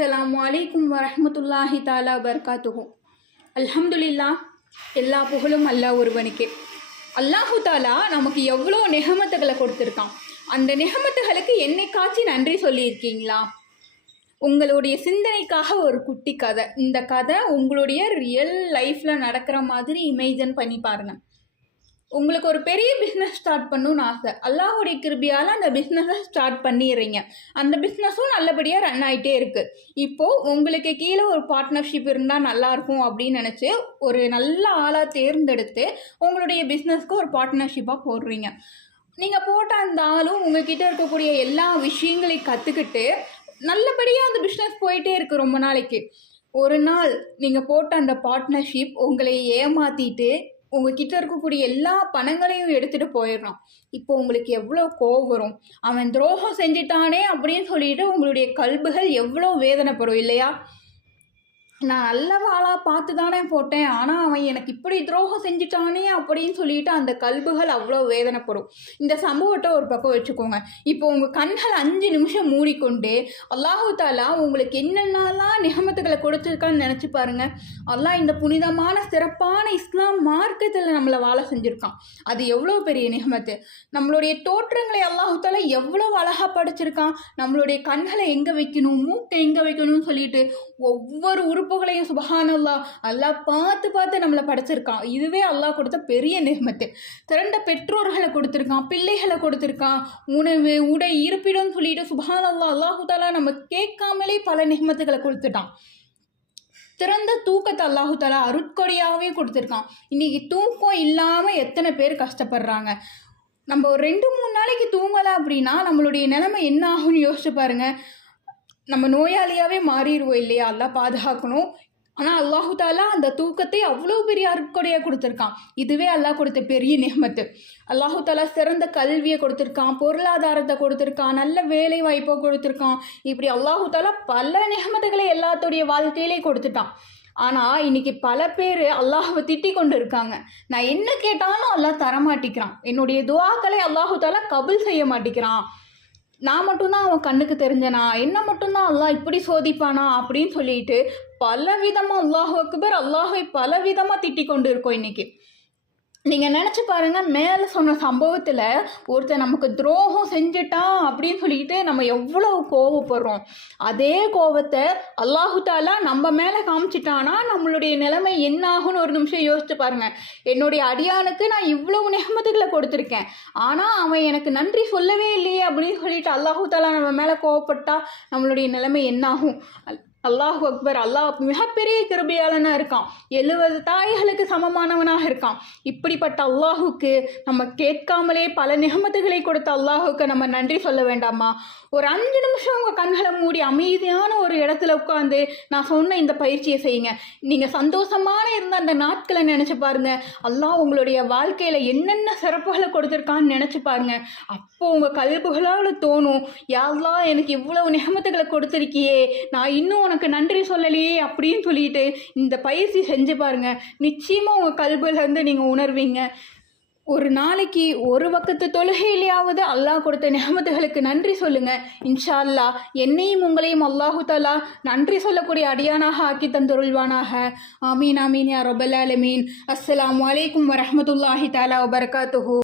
அஸ்ஸலாமு அலைக்கும் வரஹ்மத்துல்லாஹி தஆலா வபரகாத்துஹு. அல்ஹம்துலில்லாஹ், எல்லா புகழும் அல்லாஹ் ஒருவனுக்கே. அல்லாஹு தாலா நமக்கு எவ்வளோ நெஹமத்துகளை கொடுத்துருக்கான். அந்த நெஹமத்துகளுக்கு என்னைக்காச்சும் நன்றி சொல்லியிருக்கீங்களா? உங்களுடைய சிந்தனைக்காக ஒரு குட்டி கதை. இந்த கதை உங்களுடைய ரியல் லைஃப்பில் நடக்கிற மாதிரி இமேஜின் பண்ணி பாருங்கள். உங்களுக்கு ஒரு பெரிய பிஸ்னஸ் ஸ்டார்ட் பண்ணணும்னு ஆசை. அல்லாஹுடைய கிருபியால் அந்த பிஸ்னஸை ஸ்டார்ட் பண்ணிடுறீங்க. அந்த பிஸ்னஸும் நல்லபடியாக ரன் ஆகிட்டே இருக்குது. இப்போது உங்களுக்கு கீழே ஒரு பார்ட்னர்ஷிப் இருந்தால் நல்லாயிருக்கும் அப்படின்னு நினச்சி ஒரு நல்ல ஆளாக தேர்ந்தெடுத்து உங்களுடைய பிஸ்னஸ்க்கு ஒரு பார்ட்னர்ஷிப்பாக போடுறீங்க. நீங்கள் போட்ட அந்த ஆளும் உங்ககிட்ட இருக்கக்கூடிய எல்லா விஷயங்களையும் கற்றுக்கிட்டு நல்லபடியாக அந்த பிஸ்னஸ் போயிட்டே இருக்குது. ரொம்ப நாளைக்கு ஒரு நாள் நீங்கள் போட்ட அந்த பார்ட்னர்ஷிப் உங்களை ஏமாற்றிட்டு உங்ககிட்ட இருக்கக்கூடிய எல்லா பணங்களையும் எடுத்துகிட்டு போயிடுறான். இப்போ உங்களுக்கு எவ்வளோ கோவம் வரும்? அவன் துரோகம் செஞ்சிட்டானே அப்படின்னு சொல்லிட்டு உங்களுடைய கல்புகள் எவ்வளோ வேதனைப்படும் இல்லையா? நான் நல்ல ஆளாக பார்த்து தானே போட்டேன், ஆனால் அவன் எனக்கு இப்படி துரோகம் செஞ்சிட்டானே அப்படின்னு சொல்லிட்டு அந்த கல்புகள் அவ்வளோ வேதனைப்படும். இந்த சம்பவத்தை ஒரு பக்கம் வச்சுக்கோங்க. இப்போ உங்கள் கண்கள் 5 நிமிஷம் மூடிக்கொண்டு அல்லாஹு தாலா உங்களுக்கு என்னென்னலாம் நிகமத்துகளை கொடுத்துருக்கான்னு நினச்சி பாருங்க. அல்லாஹ் இந்த புனிதமான சிறப்பான இஸ்லாம் மார்க்கத்தில் நம்மளை வாழ செஞ்சுருக்கான். அது எவ்வளோ பெரிய நிகமத்து. நம்மளுடைய தோற்றங்களை அல்லாஹு தாலா எவ்வளோ அழகாக படைச்சிருக்கான். நம்மளுடைய கண்களை எங்கே வைக்கணும், மூக்கை எங்கே வைக்கணும்னு சொல்லிட்டு ஒவ்வொரு உறுப்புகளையும் சுபஹானல்லாஹ் அல்லாஹ் பார்த்து நம்மளை படைச்சிருக்கான். இதுவே அல்லாஹ் கொடுத்த பெரிய நிகமத்து. திரண்ட பெற்றோர்களை கொடுத்துருக்கான், பிள்ளைகளை கொடுத்துருக்கான், உணவு உடை இருப்பிடம் சொல்லிட்டு சுபஹானல்லாஹ் அல்லாஹு தாலா நம்ம கேட்காமலே பல நிகமத்துகளை கொடுத்துட்டான். திறந்த தூக்கத்தை அல்லாஹு தாலா அருட்கொடையாகவே கொடுத்துருக்கான். இன்னைக்கு தூக்கம் இல்லாமல் எத்தனை பேர் கஷ்டப்படுறாங்க. நம்ம ஒரு 2-3 நாளைக்கு தூங்கலை அப்படின்னா நம்மளுடைய நிலைமை என்ன ஆகும்னு யோசிச்சு பாருங்க. நம்ம நோயாளியாகவே மாறிடுவோம் இல்லையா? அல்லாஹ் பாதுகாக்கணும். ஆனால் அல்லாஹு தாலா அந்த தூக்கத்தை அவ்வளோ பெரிய அருட்கொடையாக கொடுத்துருக்கான். இதுவே அல்லாஹ் கொடுத்த பெரிய நிகமத்து. அல்லாஹு தாலா சிறந்த கல்வியை கொடுத்துருக்கான், பொருளாதாரத்தை கொடுத்துருக்கான், நல்ல வேலை வாய்ப்பை கொடுத்துருக்கான். இப்படி அல்லாஹு தாலா பல நிகமத்துகளை எல்லாத்துடைய வாழ்க்கையிலே கொடுத்துட்டான். ஆனால் இன்னைக்கு பல பேர் அல்லாஹவை திட்டி கொண்டு இருக்காங்க. நான் என்ன கேட்டாலும் அல்லாஹ் தரமாட்டிக்கிறான். என்னுடைய துஆக்களை அல்லாஹு தாலா கபுல் செய்ய மாட்டேங்கிறான். நான் மட்டும்தான் அவன் கண்ணுக்கு தெரிஞ்சனா, என்ன மட்டும்தான் அல்லாஹ் இப்படி சோதிப்பானா அப்படின்னு சொல்லிட்டு பலவிதமாக அல்லாஹு அக்பர் அல்லாஹை பலவிதமாக திட்டி கொண்டு இருக்கோம் இன்னைக்கு. நீங்கள் நினச்சி பாருங்கள், மேலே சொன்ன சம்பவத்தில் ஒருத்தர் நமக்கு துரோகம் செஞ்சுட்டான் அப்படின்னு சொல்லிட்டு நம்ம எவ்வளோ கோவப்படுறோம். அதே கோவத்தை அல்லாஹு தாலா நம்ம மேலே காமிச்சிட்டானா நம்மளுடைய நிலைமை என்ன ஆகும்னு ஒரு நிமிஷம் யோசிச்சு பாருங்கள். என்னுடைய அடியானுக்கு நான் இவ்வளவு நிகமத்துகளை கொடுத்துருக்கேன், ஆனால் அவன் எனக்கு நன்றி சொல்லவே இல்லையே அப்படின்னு சொல்லிட்டு அல்லாஹு தாலா நம்ம மேலே கோவப்பட்டா நம்மளுடைய நிலைமை என்ன ஆகும்? அல்லாஹு அக்பர். அல்லாஹ் மிகப்பெரிய கிருபையாளனாக இருக்கான். 70 தாய்களுக்கு சமமானவனாக இருக்கான். இப்படிப்பட்ட அல்லாஹுக்கு நம்ம கேட்காமலே பல நிகமத்துகளை கொடுத்த அல்லாஹுக்கு நம்ம நன்றி சொல்ல வேண்டாமா? ஒரு 5 நிமிஷம் உங்கள் கண்களை மூடி அமைதியான ஒரு இடத்துல உட்காந்து நான் சொன்ன இந்த பயிற்சியை செய்யுங்க. நீங்கள் சந்தோஷமான இருந்த அந்த நாட்களை நினச்சி பாருங்கள். அல்லாஹ் உங்களுடைய வாழ்க்கையில் என்னென்ன சிறப்புகளை கொடுத்துருக்கான்னு நினச்சி பாருங்கள். அப்போது உங்கள் கல்புகளால் தோணும், யா அல்லாஹ் எனக்கு இவ்வளவு நிகமத்துகளை கொடுத்துருக்கியே, நான் இன்னும் உனக்கு நன்றி சொல்லலையே அப்படின்னு சொல்லிட்டு இந்த பயிற்சி செஞ்சு பாருங்க. நிச்சயமா உங்க கல்புல இருந்து நீங்க உணர்வீங்க. ஒரு நாளைக்கு ஒரு வக்கத்து தொழுகையிலேயாவது அல்லாஹ் கொடுத்த நிகமத்துகளுக்கு நன்றி சொல்லுங்க. இன்ஷா அல்லாஹ் என்னையும் உங்களையும் அல்லாஹு தாலா நன்றி சொல்லக்கூடிய அடியானாக ஆக்கி தந்துருள்வானாக. ஆமீன் ஆமீன் யா ரப்பல் ஆலமீன். அஸ்ஸலாமு அலைக்கும் வரஹ்மத்துல்லாஹி தஆலா வபரகாத்துஹு.